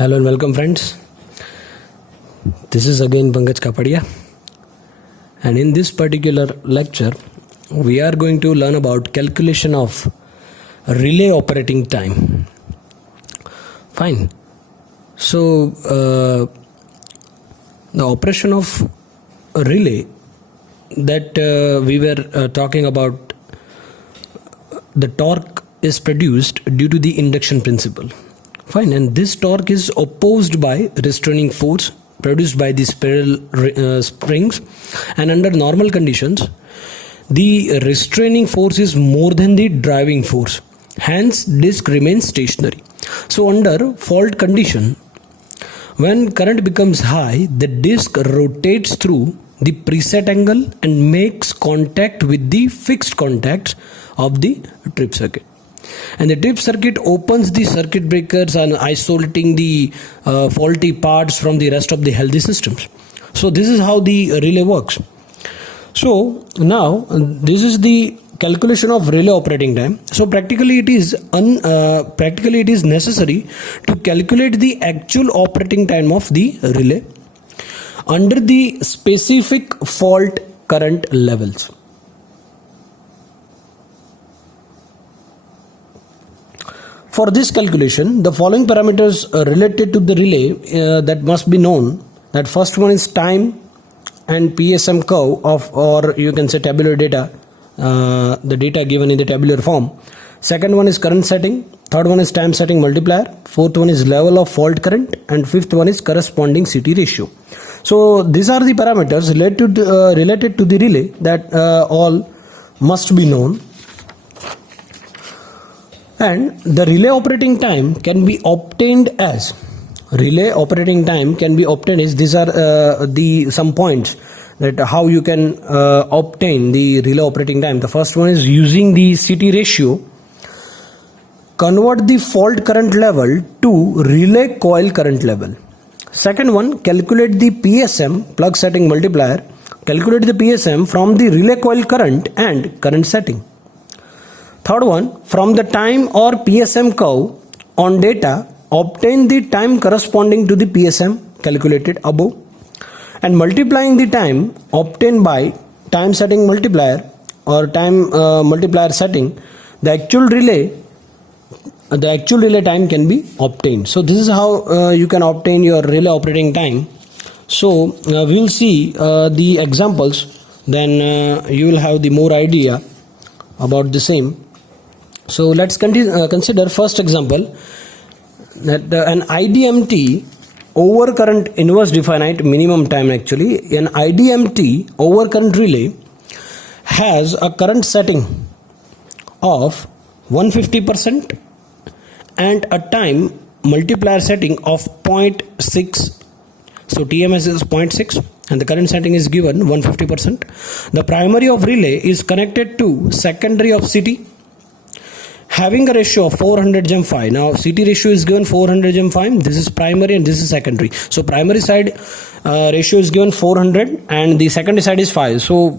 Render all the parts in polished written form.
Hello and welcome friends. This is again Pankaj Kapadia, and in this particular lecture we are going to learn about calculation of relay operating time. Fine. So the operation of a relay that we were talking about, the torque is produced due to the induction principle. Fine, and this torque is opposed by restraining force produced by the spiral springs, and under normal conditions the restraining force is more than the driving force, hence disc remains stationary. So under fault condition, when current becomes high, the disc rotates through the preset angle and makes contact with the fixed contacts of the trip circuit. And the trip circuit opens the circuit breakers and isolating the faulty parts from the rest of the healthy systems. So this is how the relay works. So now this is the calculation of relay operating time. So practically it is necessary to calculate the actual operating time of the relay under the specific fault current levels. For this calculation, the following parameters related to the relay that must be known. That first one is time and PSM curve of, or you can say tabular data, the data given in the tabular form. Second one is current setting. Third one is time setting multiplier. Fourth one is level of fault current, and fifth one is corresponding CT ratio. So these are the parameters related to the relay that all must be known. And the relay operating time can be obtained as these are some points that how you can obtain the relay operating time. The first one is using the CT ratio, convert the fault current level to relay coil current level. Second one, calculate the PSM, plug setting multiplier, calculate the PSM from the relay coil current and current setting. Third one, from the time or PSM curve on data, obtain the time corresponding to the PSM calculated above, and multiplying the time obtained by time setting multiplier or time multiplier setting, the actual relay time can be obtained. So this is how you can obtain your relay operating time. So we will see the examples, then you will have the more idea about the same. So let's consider first example, that an IDMT over current inverse definite minimum time. Actually, an IDMT over current relay has a current setting of 150% and a time multiplier setting of 0.6. So TMS is 0.6 and the current setting is given 150%. The primary of relay is connected to secondary of CT having a ratio of 400/5. Now CT ratio is given 400/5. This is primary and this is secondary. So primary side ratio is given 400 and the secondary side is 5. So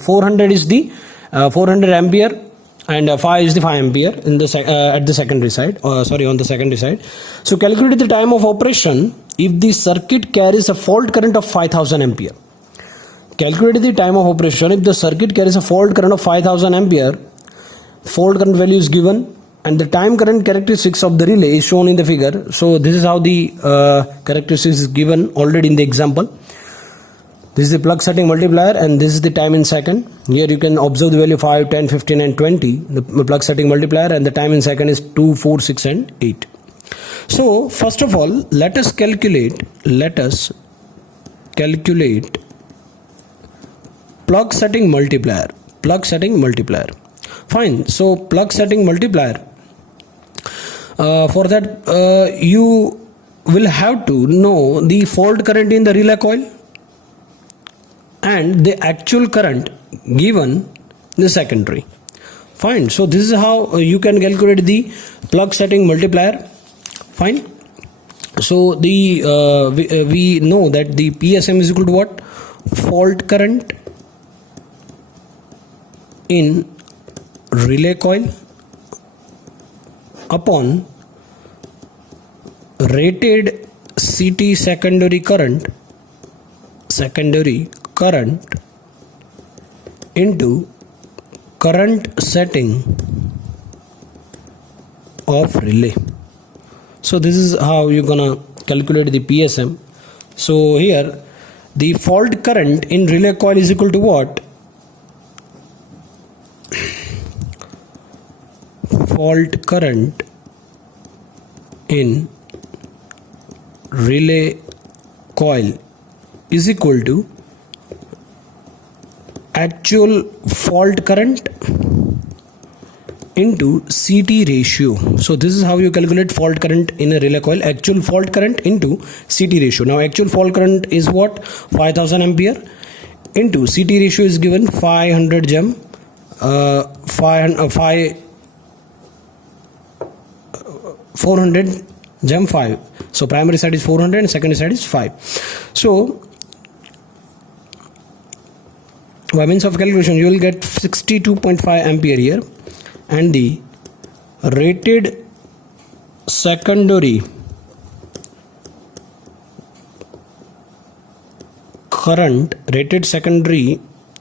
400 is the 400 ampere and 5 is the 5 ampere in the at the secondary side, on the secondary side. So calculate the time of operation if the circuit carries a fault current of 5000 ampere. Calculate the time of operation if the circuit carries a fault current of 5000 ampere. Fault current value is given and the time current characteristics of the relay is shown in the figure. So this is how the characteristics is given already in the example. This is the plug setting multiplier and this is the time in second. Here you can observe the value 5, 10, 15 and 20. The plug setting multiplier and the time in second is 2, 4, 6 and 8. So first of all, let us calculate plug setting multiplier. Fine. So plug setting multiplier, for that you will have to know the fault current in the relay coil and the actual current given in the secondary. Fine. So this is how you can calculate the plug setting multiplier. Fine. So the we know that the PSM is equal to what? Fault current in relay coil upon rated CT secondary current into current setting of relay. So this is how you're gonna calculate the PSM. So here the fault current in relay coil is equal to what? Fault current in relay coil is equal to actual fault current into CT ratio. So this is how you calculate fault current in a relay coil. Actual fault current into CT ratio. Now actual fault current is what? 5000 ampere into CT ratio is given 500 gem 400 gem 5. So primary side is 400 and secondary side is 5. So by means of calculation you will get 62.5 ampere here, and the rated secondary current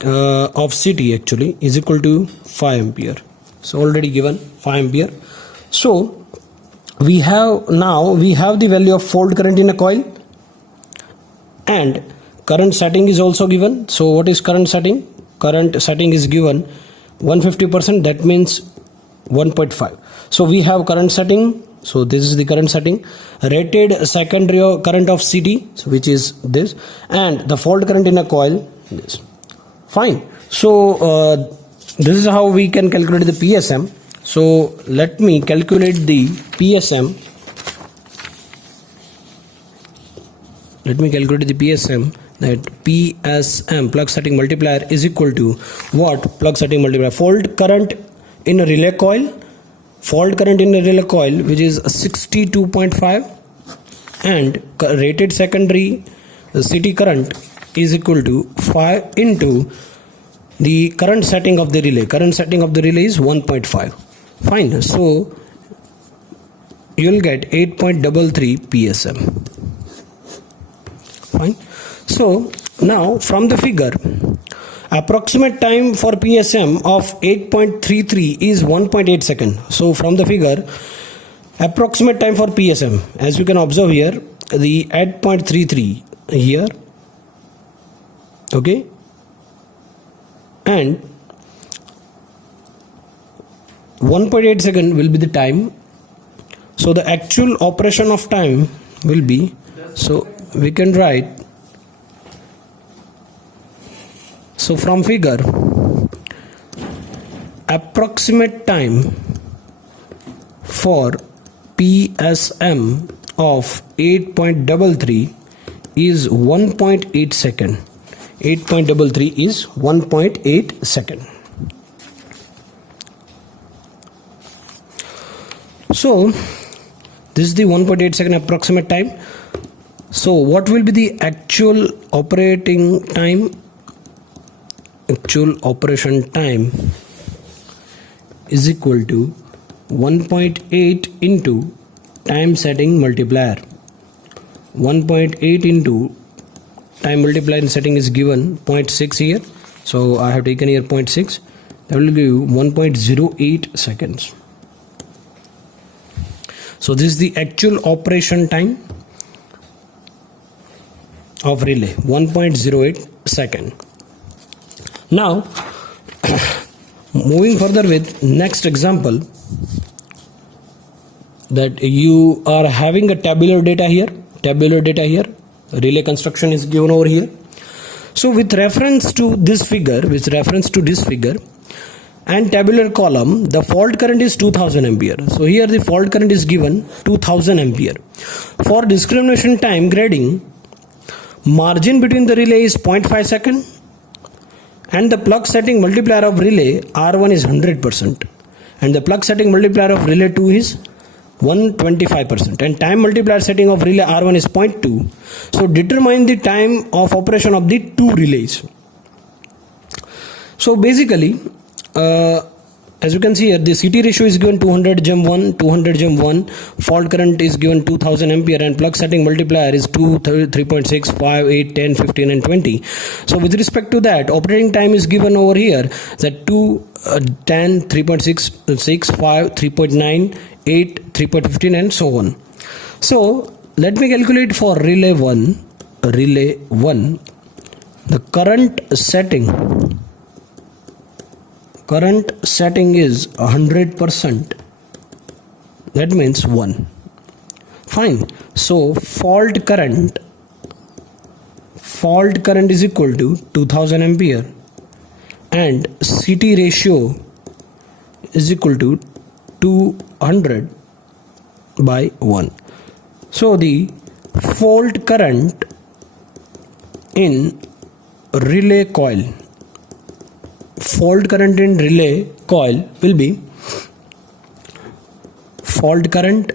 of CT actually is equal to 5 ampere. So already given 5 ampere. So we have the value of fault current in a coil, and current setting is also given. So what is current setting? Current setting is given 150%, that means 1.5. So we have current setting. So this is the current setting, rated secondary current of CT, so which is this, and the fault current in a coil, this. Fine. So this is how we can calculate the PSM. So let me calculate the PSM. That PSM, plug setting multiplier, is equal to what? Plug setting multiplier, fault current in a relay coil, which is 62.5, and rated secondary CT current is equal to 5 into the current setting of the relay. Current setting of the relay is 1.5. Fine. So you will get 8.33 PSM. Fine. So now from the figure, approximate time for PSM of 8.33 is 1.8 second. So from the figure, approximate time for PSM, as you can observe here, the 8.33 here, okay, and 1.8 second will be the time. So the actual operation of time will be, so we can write, so from figure, approximate time for PSM of 8.33 is 1.8 second. 8.33 is 1.8 second. So this is the 1.8 second approximate time. So what will be the actual operating time? Actual operation time is equal to 1.8 into time setting multiplier. 1.8 into time multiplier in setting is given 0.6 here. So I have taken here 0.6. That will give you 1.08 seconds. So this is the actual operation time of relay, 1.08 second. Now moving further with next example, that you are having a tabular data here, relay construction is given over here. So with reference to this figure and tabular column, the fault current is 2000 ampere. So here the fault current is given 2000 ampere. For discrimination time grading, margin between the relay is 0.5 second, and the plug setting multiplier of relay R1 is 100%, and the plug setting multiplier of relay 2 is 125%, and time multiplier setting of relay R1 is 0.2. So determine the time of operation of the two relays. So basically as you can see here, the CT ratio is given 200 jump 1, 200 jump 1, fault current is given 2000 ampere, and plug setting multiplier is 2, 3.6, 5, 8, 10, 15 and 20. So with respect to that, operating time is given over here, that 2, 10, 3.6, 6, 5, 3.9, 8, 3.15 and so on. So let me calculate for relay 1, the current setting is 100%, that means 1. Fine. So fault current is equal to 2000 ampere and CT ratio is equal to 200 by 1. So the fault current in relay coil will be fault current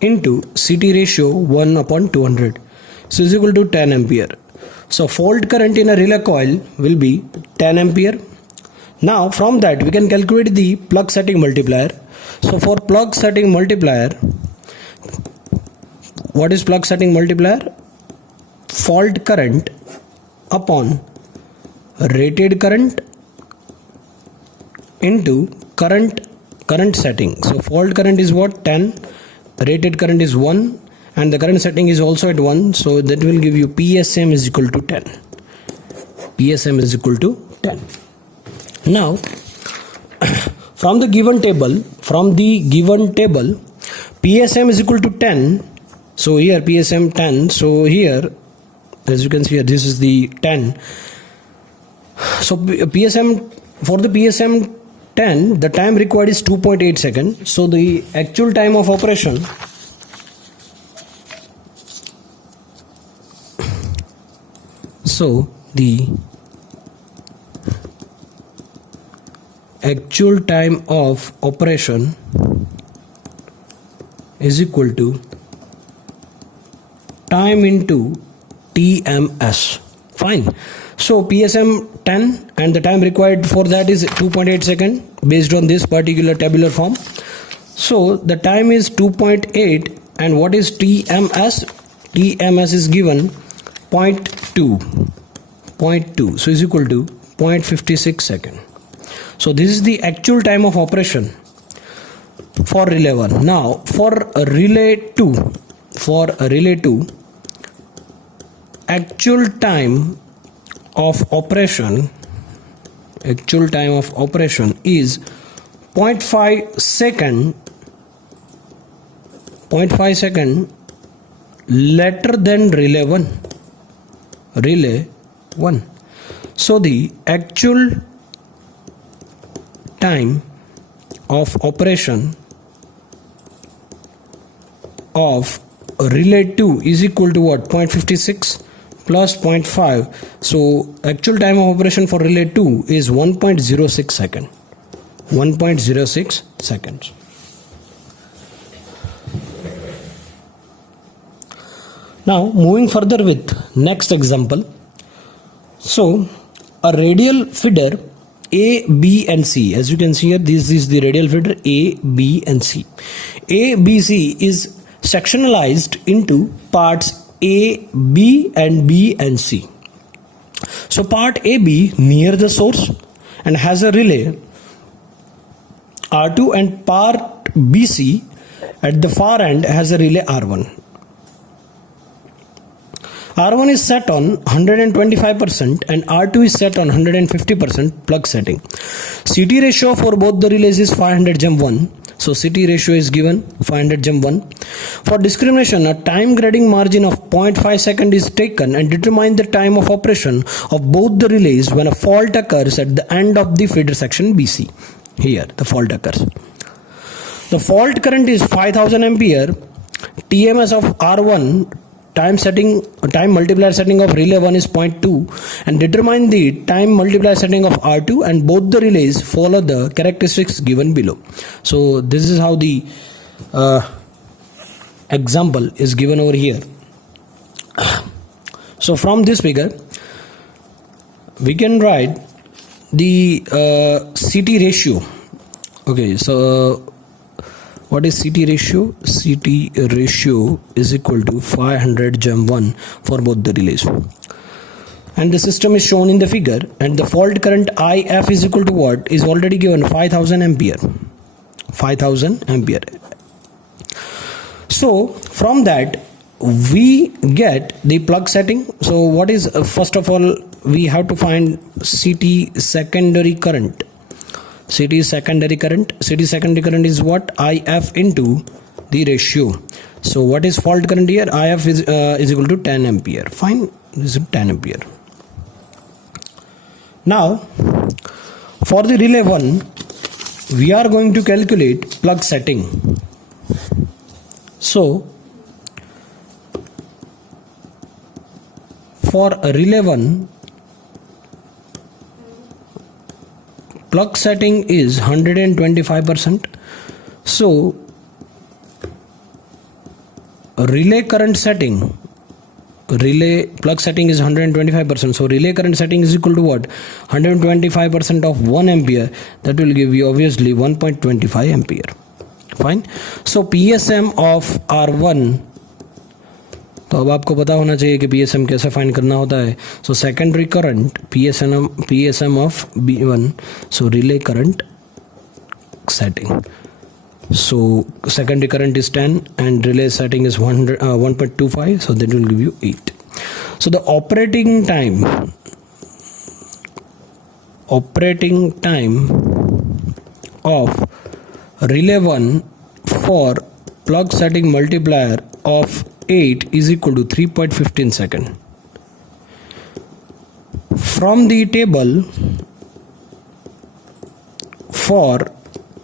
into CT ratio 1 upon 200, so is equal to 10 ampere. So fault current in a relay coil will be 10 ampere. Now from that we can calculate the plug setting multiplier. So for plug setting multiplier, what is plug setting multiplier? Fault current upon rated current into current setting. So fault current is what? 10, rated current is 1, and the current setting is also at 1, so that will give you PSM is equal to 10. PSM is equal to 10. Now from the given table, PSM is equal to 10. So here PSM 10. So here, as you can see here, this is the 10. So PSM, for the PSM 10, the time required is 2.8 seconds. So the actual time of operation is equal to time into TMS. Fine. So PSM 10 and the time required for that is 2.8 seconds based on this particular tabular form. So the time is 2.8, and what is TMS? TMS is given 0.2, so is equal to 0.56 seconds. So this is the actual time of operation for relay 1. Now for relay 2, actual time of operation is 0.5 second later than relay 1. So the actual time of operation of relay 2 is equal to what? 0.56 plus 0.5. So actual time of operation for relay 2 is 1.06 seconds. 1.06 seconds. Now moving further with next example. So a radial feeder A, B and C, as you can see here, this is the radial feeder A, B and C. A, B, C is sectionalized into parts A, B and B and C. So part AB near the source and has a relay R2, and part BC at the far end has a relay R1. R1 is set on 125% and R2 is set on 150% plug setting. CT ratio for both the relays is 500 jump 1. So CT ratio is given 500 jump 1. For discrimination, a time grading margin of 0.5 second is taken and determine the time of operation of both the relays when a fault occurs at the end of the feeder section BC. Here the fault occurs. The fault current is 5000 ampere. TMS of R1, time multiplier setting of relay 1 is 0.2, and determine the time multiplier setting of R2, and both the relays follow the characteristics given below. So this is how the example is given over here. So from this figure we can write the CT ratio Okay, so what is CT ratio? CT ratio is equal to 500 gem 1 for both the relays. And the system is shown in the figure, and the fault current IF is equal to what? Is already given 5000 ampere. 5000 ampere. So from that we get the plug setting. So what is first of all, we have to find CT secondary current. CT secondary current. CT secondary current is what? IF into the ratio. So what is fault current here? IF is equal to 10 ampere. Fine, this is 10 ampere. Now for the relay 1, we are going to calculate plug setting. So for relay 1, plug setting is 125%. So relay current setting, relay plug setting is 125%. So relay current setting is equal to what? 125% of 1 ampere. That will give you obviously 1.25 ampere. Fine. So PSM of R1, तो अब आपको पता होना चाहिए कि PSM कैसे find करना होता है. So secondary current PSM of B1, so relay current setting. So secondary current is 10 and relay setting is 1.25, so that will give you 8. So the operating time of relay 1 for plug setting multiplier of 8 is equal to 3.15 second. From the table, for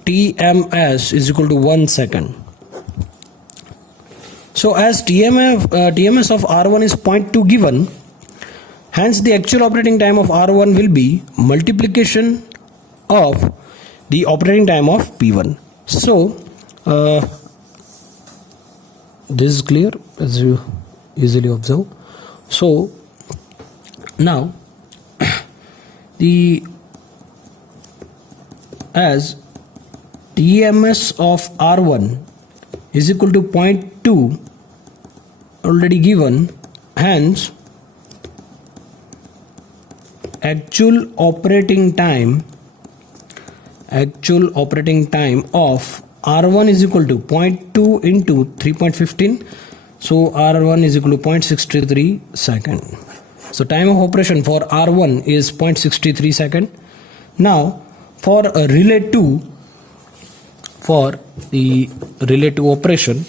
TMS is equal to 1 second. So as TMS of R1 is 0.2 given, hence the actual operating time of R1 will be multiplication of the operating time of P1. So this is clear, as you easily observe. So now as TMS of R1 is equal to 0.2 already given, hence actual operating time of R1 is equal to 0.2 into 3.15. So R1 is equal to 0.63 second. So time of operation for R1 is 0.63 second. Now for a relay 2, for the relay 2 operation,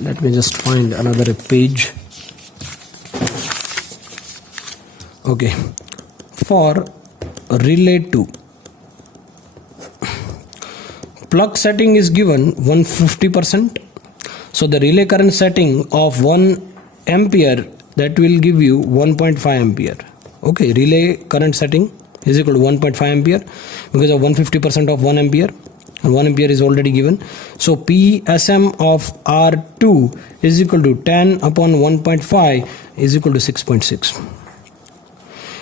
let me just find another page. Okay, for relay 2, plug setting is given 150%. So the relay current setting of 1 ampere, that will give you 1.5 ampere. Okay, relay current setting is equal to 1.5 ampere because of 150% of 1 ampere, and 1 ampere is already given. So PSM of R2 is equal to 10 upon 1.5 is equal to 6.6.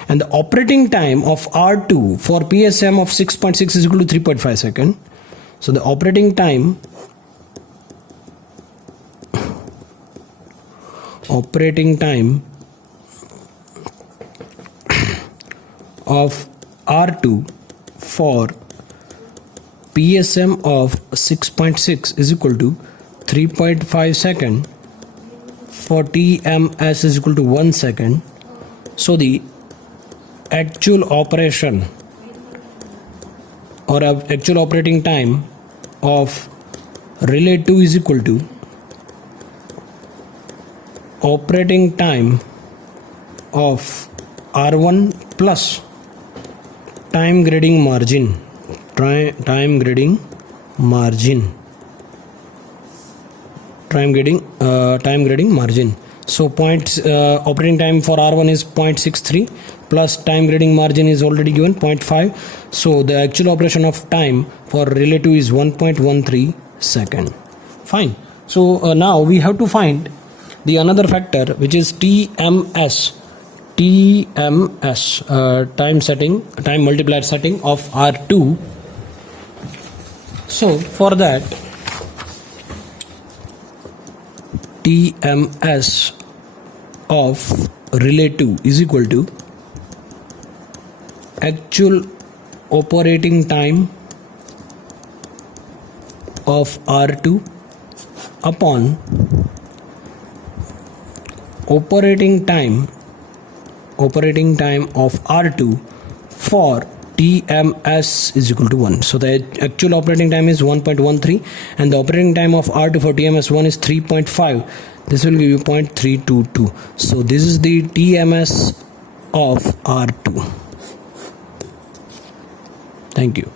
And the operating time of R2 for PSM of 6.6 is equal to 3.5 second. So the operating time of R2 for PSM of 6.6 is equal to 3.5 second. For TMS is equal to 1 second. So the actual operation or actual operating time of relay 2 is equal to operating time of R1 plus time grading margin. Time grading margin. So operating time for R1 is 0.63 plus time grading margin is already given 0.5. So the actual operation of time for relay 2 is 1.13 second. Fine. So now we have to find the another factor, which is TMS. TMS, time multiplier setting of R2. So for that, TMS of relay 2 is equal to actual operating time of R2 upon operating time of R2 for TMS is equal to 1. So the actual operating time is 1.13 and the operating time of R2 for TMS1 is 3.5. This will give you 0.322. So this is the TMS of R2. Thank you.